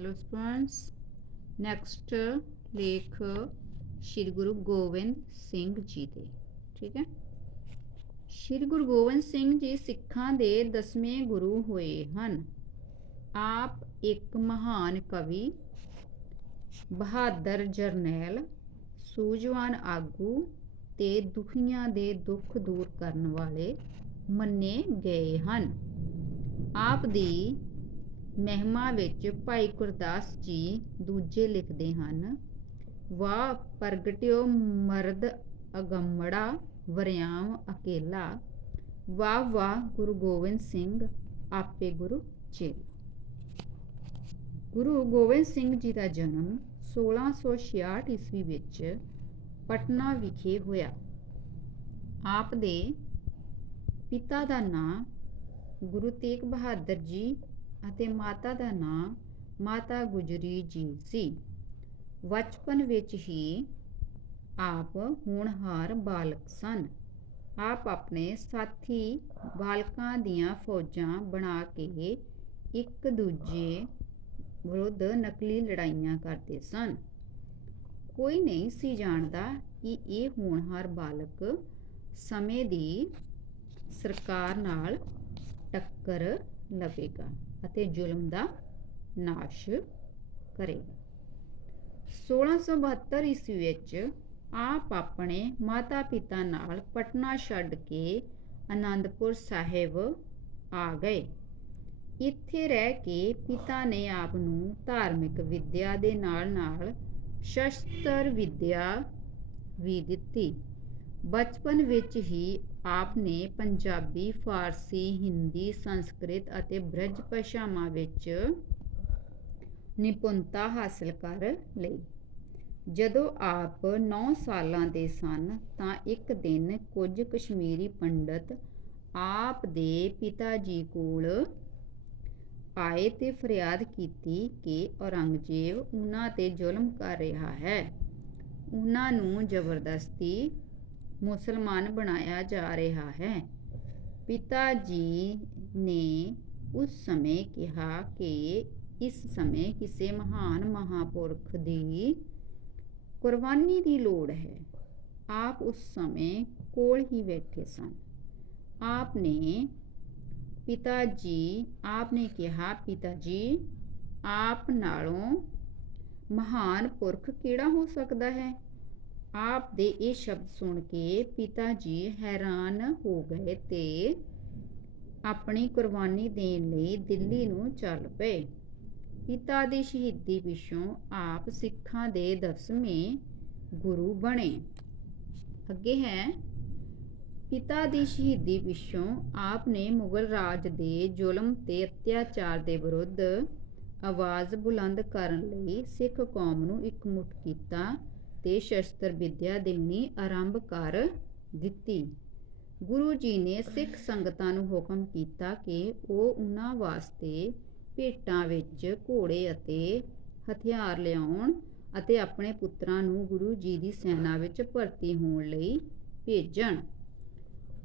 Hello students next ਲੇਖ ਸ਼੍ਰੀ ਗੁਰੂ ਗੋਬਿੰਦ ਸਿੰਘ ਜੀ ਦੇ। ਠੀਕ ਹੈ? ਸ਼੍ਰੀ ਗੁਰੂ ਗੋਬਿੰਦ ਸਿੰਘ ਜੀ ਸਿੱਖਾਂ ਦੇ ਦਸਵੇਂ ਗੁਰੂ ਹੋਏ ਹਨ। ਆਪ ਇੱਕ ਮਹਾਨ ਕਵੀ, ਬਹਾਦਰ ਜਰਨੈਲ, ਸੂਝਵਾਨ ਆਗੂ ਤੇ ਦੁਖੀਆਂ ਦੇ ਦੁੱਖ ਦੂਰ ਕਰਨ ਵਾਲੇ ਮੰਨੇ ਗਏ ਹਨ। ਆਪ ਦੀ ਮਹਿਮਾ ਵਿੱਚ ਭਾਈ ਗੁਰਦਾਸ ਜੀ ਦੂਜੇ ਲਿਖਦੇ ਹਨ, ਵਾਹ, ਪ੍ਰਗਟਿਓ ਮਰਦ ਅਗੰਮੜਾ ਵਰਿਆਮ ਅਕੇਲਾ। ਵਾਹ ਵਾਹ, ਗੁਰੂ ਗੋਬਿੰਦ ਸਿੰਘ, ਆਪੇ ਗੁਰੂ ਚੇਲਾ। ਗੁਰੂ ਗੋਬਿੰਦ ਸਿੰਘ ਜੀ ਦਾ ਜਨਮ 1666 ਈਸਵੀ ਵਿੱਚ ਪਟਨਾ ਵਿਖੇ ਹੋਇਆ। ਆਪ ਦੇ ਪਿਤਾ ਦਾ ਨਾਮ ਗੁਰੂ ਤੇਗ ਬਹਾਦਰ ਜੀ ਅਤੇ ਮਾਤਾ ਦਾ ਨਾਮ ਮਾਤਾ ਗੁਜਰੀ ਜੀ ਸੀ। ਬਚਪਨ ਵਿੱਚ ਹੀ ਆਪ ਹੋਣਹਾਰ ਬਾਲਕ ਸਨ। ਆਪ ਆਪਣੇ ਸਾਥੀ ਬਾਲਕਾਂ ਦੀਆਂ ਫੌਜਾਂ ਬਣਾ ਕੇ ਇੱਕ ਦੂਜੇ ਵਿਰੁੱਧ ਨਕਲੀ ਲੜਾਈਆਂ ਕਰਦੇ ਸਨ। ਕੋਈ ਨਹੀਂ ਸੀ ਜਾਣਦਾ ਕਿ ਇਹ ਹੋਣਹਾਰ ਬਾਲਕ ਸਮੇਂ ਦੀ ਸਰਕਾਰ ਨਾਲ ਟੱਕਰ ਲਵੇਗਾ ਅਤੇ ਜ਼ੁਲਮ ਦਾ ਨਾਸ਼ ਕਰੇਗਾ। 1672 ਈਸਵੀ ਵਿੱਚ ਆਪ ਆਪਣੇ ਮਾਤਾ-ਪਿਤਾ ਨਾਲ ਪਟਨਾ ਛੱਡ ਕੇ ਆਨੰਦਪੁਰ ਸਾਹਿਬ ਆ ਗਏ। ਇੱਥੇ ਰਹਿ ਕੇ ਪਿਤਾ ਨੇ ਆਪ ਨੂੰ ਧਾਰਮਿਕ ਵਿੱਦਿਆ ਦੇ ਨਾਲ-ਨਾਲ ਸ਼ਸਤਰ ਵਿੱਦਿਆ ਵੀ ਦਿੱਤੀ। ਬਚਪਨ ਵਿੱਚ ਹੀ ਆਪ ਨੇ ਪੰਜਾਬੀ, ਫਾਰਸੀ, ਹਿੰਦੀ, ਸੰਸਕ੍ਰਿਤ ਅਤੇ ਬ੍ਰਜ ਭਾਸ਼ਾਵਾਂ ਵਿੱਚ ਨਿਪੁੰਨਤਾ ਹਾਸਲ ਕਰ ਲਈ। ਜਦੋਂ ਆਪ 9 ਸਾਲਾਂ ਦੇ ਸਨ, ਤਾਂ ਇੱਕ ਦਿਨ ਕੁਝ ਕਸ਼ਮੀਰੀ ਪੰਡਤ ਆਪ ਦੇ ਪਿਤਾ ਜੀ ਕੋਲ ਆਏ ਤੇ ਫਰਿਆਦ ਕੀਤੀ ਕਿ ਔਰੰਗਜ਼ੇਬ ਉਹਨਾਂ ਤੇ ਜ਼ੁਲਮ ਕਰ ਰਿਹਾ ਹੈ। ਉਹਨਾਂ ਨੂੰ ਜ਼ਬਰਦਸਤੀ ਮੁਸਲਮਾਨ ਬਣਾਇਆ ਜਾ ਰਿਹਾ ਹੈ। ਪਿਤਾ ਜੀ ਨੇ ਉਸ ਸਮੇਂ ਕਿਹਾ ਕਿ ਇਸ ਸਮੇਂ ਕਿਸੇ ਮਹਾਨ ਮਹਾਪੁਰਖ ਦੀ ਕੁਰਬਾਨੀ ਦੀ ਲੋੜ ਹੈ। ਆਪ ਉਸ ਸਮੇਂ ਕੋਲ ਹੀ ਬੈਠੇ ਸਨ। ਆਪ ਨੇ ਪਿਤਾ ਜੀ, ਆਪ ਨੇ ਕਿਹਾ, ਪਿਤਾ ਜੀ, ਆਪ ਨਾਲੋਂ ਮਹਾਨ ਪੁਰਖ ਕਿਹੜਾ ਹੋ ਸਕਦਾ ਹੈ? ਆਪ ਦੇ ਇਹ ਸ਼ਬਦ ਸੁਣ ਕੇ ਪਿਤਾ ਜੀ ਹੈਰਾਨ ਹੋ ਗਏ ਤੇ ਆਪਣੀ ਕੁਰਬਾਨੀ ਦੇਣ ਲਈ ਦਿੱਲੀ ਨੂੰ ਚੱਲ ਪਏ। ਪਿਤਾ ਦੀ ਸ਼ਹੀਦੀ ਪਿੱਛੋਂ ਆਪ ਸਿੱਖਾਂ ਦੇ ਦਸਵੇਂ ਗੁਰੂ ਬਣੇ। ਅੱਗੇ ਹੈ, ਪਿਤਾ ਦੀ ਸ਼ਹੀਦੀ ਪਿੱਛੋਂ ਆਪ ਨੇ ਮੁਗਲ ਰਾਜ ਦੇ ਜ਼ੁਲਮ ਤੇ ਅਤਿਆਚਾਰ ਦੇ ਵਿਰੁੱਧ ਆਵਾਜ਼ ਬੁਲੰਦ ਕਰਨ ਲਈ ਸਿੱਖ ਕੌਮ ਨੂੰ ਇਕਮੁੱਠ ਕੀਤਾ ਤੇ ਸ਼ਸਤਰ ਵਿਦਿਆ ਦੇਣੀ ਆਰੰਭ ਕਰ ਦਿੱਤੀ। ਗੁਰੂ ਜੀ ਨੇ ਸਿੱਖ ਸੰਗਤਾਂ ਨੂੰ ਹੁਕਮ ਕੀਤਾ ਕਿ ਉਹ ਉਹਨਾਂ ਵਾਸਤੇ ਭੇਟਾਂ ਵਿੱਚ ਘੋੜੇ ਅਤੇ ਹਥਿਆਰ ਲਿਆਉਣ ਅਤੇ ਆਪਣੇ ਪੁੱਤਰਾਂ ਨੂੰ ਗੁਰੂ ਜੀ ਦੀ ਸੈਨਾ ਵਿੱਚ ਭਰਤੀ ਹੋਣ ਲਈ ਭੇਜਣ।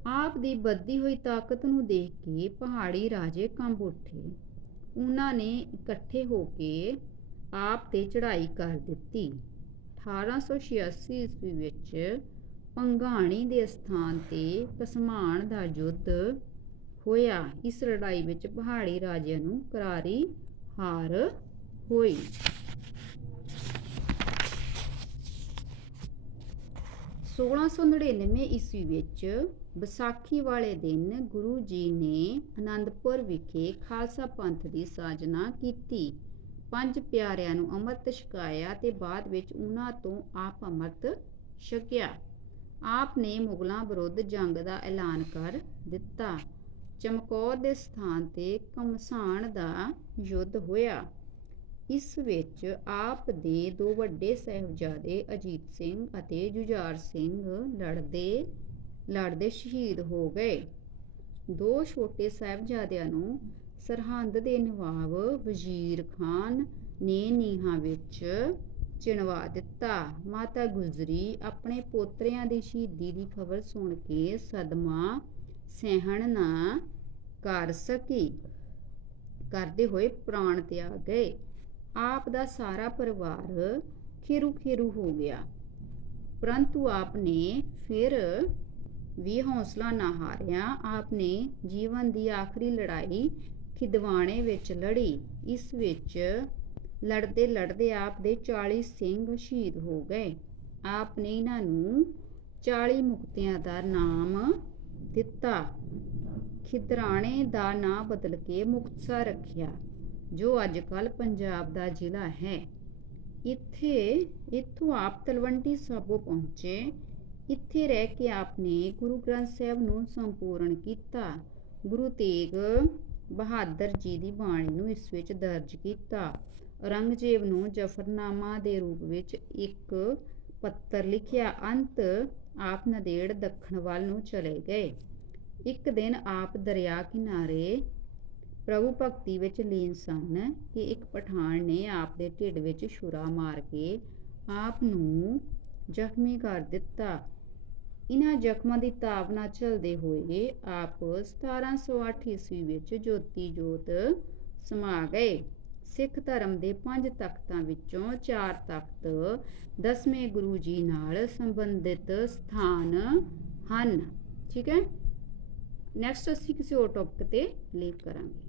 ਆਪ ਦੀ ਵੱਧਦੀ ਹੋਈ ਤਾਕਤ ਨੂੰ ਦੇਖ ਕੇ ਪਹਾੜੀ ਰਾਜੇ ਕੰਬ ਉੱਠੇ। ਉਹਨਾਂ ਨੇ ਇਕੱਠੇ ਹੋ ਕੇ ਆਪ ਤੇ ਚੜ੍ਹਾਈ ਕਰ ਦਿੱਤੀ। 1886 ਈਸਵੀ ਵਿੱਚ ਪੰਘਾਣੀ ਦੇ ਸਥਾਨ ਤੇ ਕਸਮਾਨ ਦਾ ਯੁੱਧ ਹੋਇਆ। ਇਸ ਲੜਾਈ ਵਿੱਚ ਪਹਾੜੀ ਰਾਜਿਆਂ ਨੂੰ ਕਰਾਰੀ ਹਾਰ ਹੋਈ। ਸੋਲਾਂ ਸੌ ਨੜਿਨਵੇਂ ਈਸਵੀ ਵਿੱਚ ਵਿਸਾਖੀ ਵਾਲੇ ਦਿਨ ਗੁਰੂ ਜੀ ਨੇ ਅਨੰਦਪੁਰ ਵਿਖੇ ਖਾਲਸਾ ਪੰਥ ਦੀ ਸਾਜਨਾ ਕੀਤੀ। ਪੰਜ ਪਿਆਰਿਆਂ ਨੂੰ ਅੰਮ੍ਰਿਤ ਛਕਾਇਆ ਤੇ ਬਾਅਦ ਵਿੱਚ ਉਹਨਾਂ ਤੋਂ ਆਪ ਅੰਮ੍ਰਿਤ ਛਕਿਆ। ਆਪ ਨੇ ਮੁਗਲਾਂ ਵਿਰੁੱਧ ਜੰਗ ਦਾ ਐਲਾਨ ਕਰ ਦਿੱਤਾ। ਚਮਕੌਰ ਦੇ ਸਥਾਨ ਤੇ ਕਮਸਾਨ ਦਾ ਯੁੱਧ ਹੋਇਆ। ਇਸ ਵਿੱਚ ਆਪ ਦੇ ਦੋ ਵੱਡੇ ਸਹਿਬਜ਼ਾਦੇ ਅਜੀਤ ਸਿੰਘ ਅਤੇ ਜੁਝਾਰ ਸਿੰਘ ਲੜਦੇ ਲੜਦੇ ਸ਼ਹੀਦ ਹੋ ਗਏ। ਦੋ ਛੋਟੇ ਸਹਿਬਜ਼ਾਦਿਆਂ ਨੂੰ ਸਰਹੰਦ ਦੇ ਨਵਾਬ ਵਜ਼ੀਰ ਖਾਨ ਨੇ ਨੀਹਾਂ ਵਿੱਚ ਚਿਣਵਾ ਦਿੱਤਾ। ਮਾਤਾ ਗੁਜਰੀ ਆਪਣੇ ਪੋਤਰਿਆਂ ਦੀ ਸ਼ਹੀਦੀ ਦੀ ਖਬਰ ਸੁਣ ਕੇ ਸਦਮਾ ਸਹਿਣ ਨਾ ਕਰ ਸਕੀ। ਕਰਦੇ ਹੋਏ ਪ੍ਰਾਣ ਤਿਆਗ ਗਏ। ਆਪ ਦਾ ਸਾਰਾ ਪਰਿਵਾਰ ਖੇਰੂ ਖੇਰੂ ਹੋ ਗਿਆ। ਪਰੰਤੂ ਆਪ ਨੇ ਫਿਰ ਵੀ ਹੌਸਲਾ ਨਾ ਹਾਰਿਆ। ਆਪ ਨੇ ਜੀਵਨ ਦੀ ਆਖਰੀ ਲੜਾਈ ਖਿਦਵਾਣੇ ਵਿੱਚ ਲੜੀ। ਇਸ ਵਿੱਚ ਲੜਦੇ ਲੜਦੇ ਆਪ ਦੇ 40 ਸਿੰਘ ਸ਼ਹੀਦ ਹੋ ਗਏ। ਆਪ ਨੇ ਇਹਨਾਂ ਨੂੰ 40 ਮੁਕਤਿਆਂ ਦਾ ਨਾਮ ਦਿੱਤਾ। ਖਿਦਰਾਣੇ ਦਾ ਨਾਂ ਬਦਲ ਕੇ ਮੁਕਤਸਰ ਰੱਖਿਆ, ਜੋ ਅੱਜ ਕੱਲ ਪੰਜਾਬ ਦਾ ਜ਼ਿਲ੍ਹਾ ਹੈ। ਇੱਥੇ, ਇੱਥੋਂ ਆਪ ਤਲਵੰਡੀ ਸਾਬੋ ਪਹੁੰਚੇ। ਇੱਥੇ ਰਹਿ ਕੇ ਆਪ ਨੇ ਗੁਰੂ ਗ੍ਰੰਥ ਸਾਹਿਬ ਨੂੰ ਸੰਪੂਰਨ ਕੀਤਾ। ਗੁਰੂ ਤੇਗ ਬਹਾਦਰ ਜੀ ਦੀ ਬਾਣੀ ਨੂੰ ਇਸ ਵਿੱਚ ਦਰਜ ਕੀਤਾ। ਔਰੰਗਜ਼ੇਬ ਨੂੰ ਜਫਰਨਾਮਾ ਦੇ ਰੂਪ ਵਿੱਚ ਇੱਕ ਪੱਤਰ ਲਿਖਿਆ। ਅੰਤ ਆਪ ਨਦੇੜ ਦੱਖਣ ਵੱਲ ਨੂੰ ਚਲੇ ਗਏ। ਇੱਕ ਦਿਨ ਆਪ ਦਰਿਆ ਕਿਨਾਰੇ ਪ੍ਰਭੂ ਭਗਤੀ ਵਿੱਚ ਲੀਨ ਸਨ ਕਿ ਇੱਕ ਪਠਾਨ ਨੇ ਆਪ ਦੇ ਢਿੱਡ ਵਿੱਚ ਛੁਰਾ ਮਾਰ ਕੇ ਆਪ ਨੂੰ ਜ਼ਖਮੀ ਕਰ ਦਿੱਤਾ। ਇਨ੍ਹਾਂ ਜ਼ਖਮਾਂ ਦੀ ਤਾਬ ਨਾਲ ਝੱਲਦੇ ਹੋਏ ਆਪ 1708 ਈਸਵੀ ਵਿੱਚ ਜੋਤੀ ਜੋਤ ਸਮਾ ਗਏ। ਸਿੱਖ ਧਰਮ ਦੇ ਪੰਜ ਤਖਤਾਂ ਵਿੱਚੋਂ ਚਾਰ ਤਖਤ ਦਸਵੇਂ ਗੁਰੂ ਜੀ ਨਾਲ ਸੰਬੰਧਿਤ ਸਥਾਨ ਹਨ। ਠੀਕ ਹੈ? ਨੈਕਸਟ ਅਸੀਂ ਕਿਸੇ ਹੋਰ ਟੌਪਿਕ ਤੇ ਲੀਵ ਕਰਾਂਗੇ।